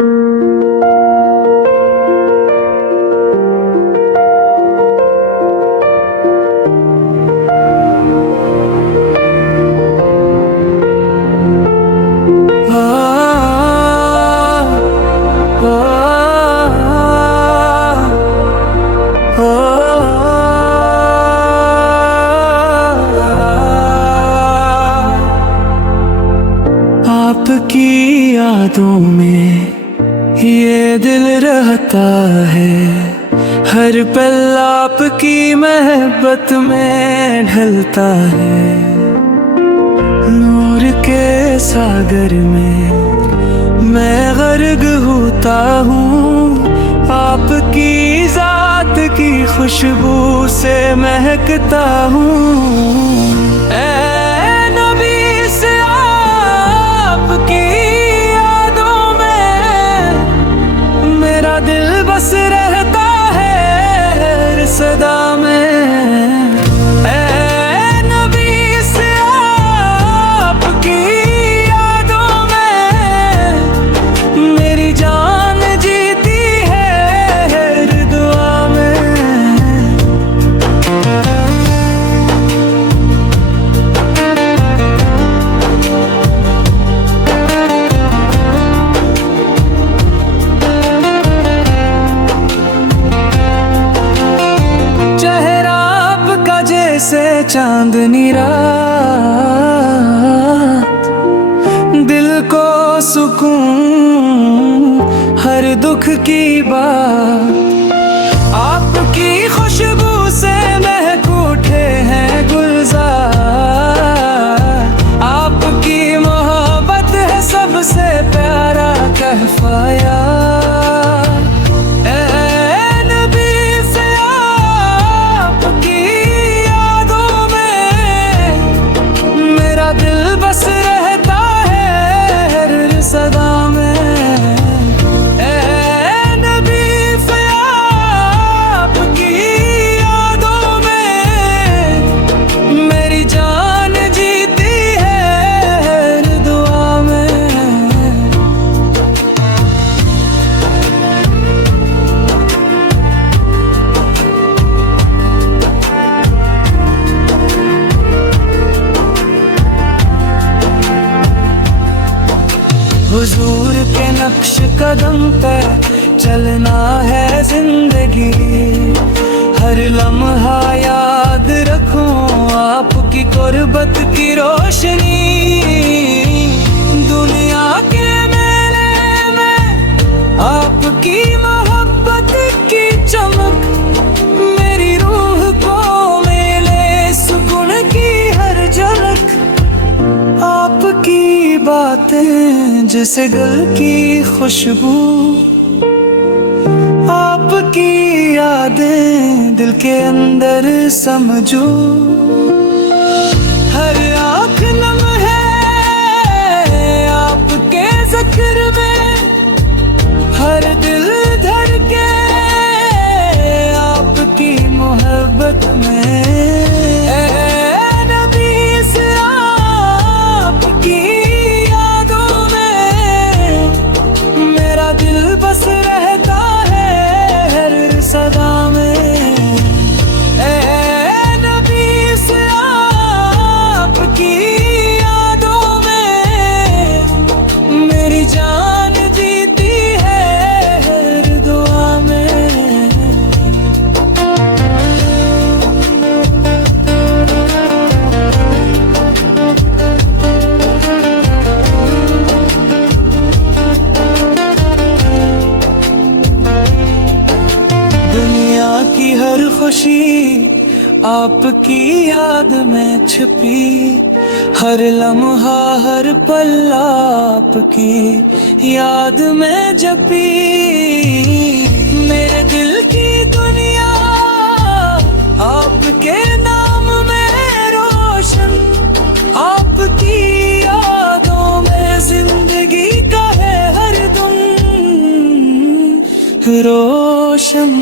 आपकी यादों में ये दिल रहता है, हर पल आपकी मोहब्बत में ढलता है। नूर के सागर में मैं गर्क होता हूँ, आपकी जात की खुशबू से महकता हूँ। बस रहता है सदा में, ऐ नबी से आपकी यादों में मेरी जान जीती है हर दुआ में। से चांदनी रात, दिल को सुकून हर दुख की बात। आपकी खुशबू से महक उठे हैं गुलजार, आपकी मोहब्बत है सबसे प्यारा कहफाया। बस रहता है हर सदा में, ऐ नबी से आपकी यादों में मेरी जान जीती है हर दुआ में। हुजूर के नक्श कदम पे चलना है जिंदगी, हर लम्हा याद रखूं आपकी कुर्बत की रोशनी। दुनिया के मेले में आपकी मोहब्बत की चमक, मेरी रूह को मिले सुकून की हर झलक। आपकी बातें जैसे गल की खुशबू, आपकी यादें दिल के अंदर समझो। हर आँख नम है आपके ज़िक्र में, हर दिल धड़के आपकी मोहब्बत में। बस रहता है हर सदा में, ऐ नबी से आपकी यादों में मेरी जान जीती है हर दुआ में। की हर खुशी आपकी याद में छिपी, हर लम्हा हर पल आपकी याद में जपी। मेरे दिल की दुनिया आपके नाम में रोशन, आपकी यादों में जिंदगी का है हर दम रोशन।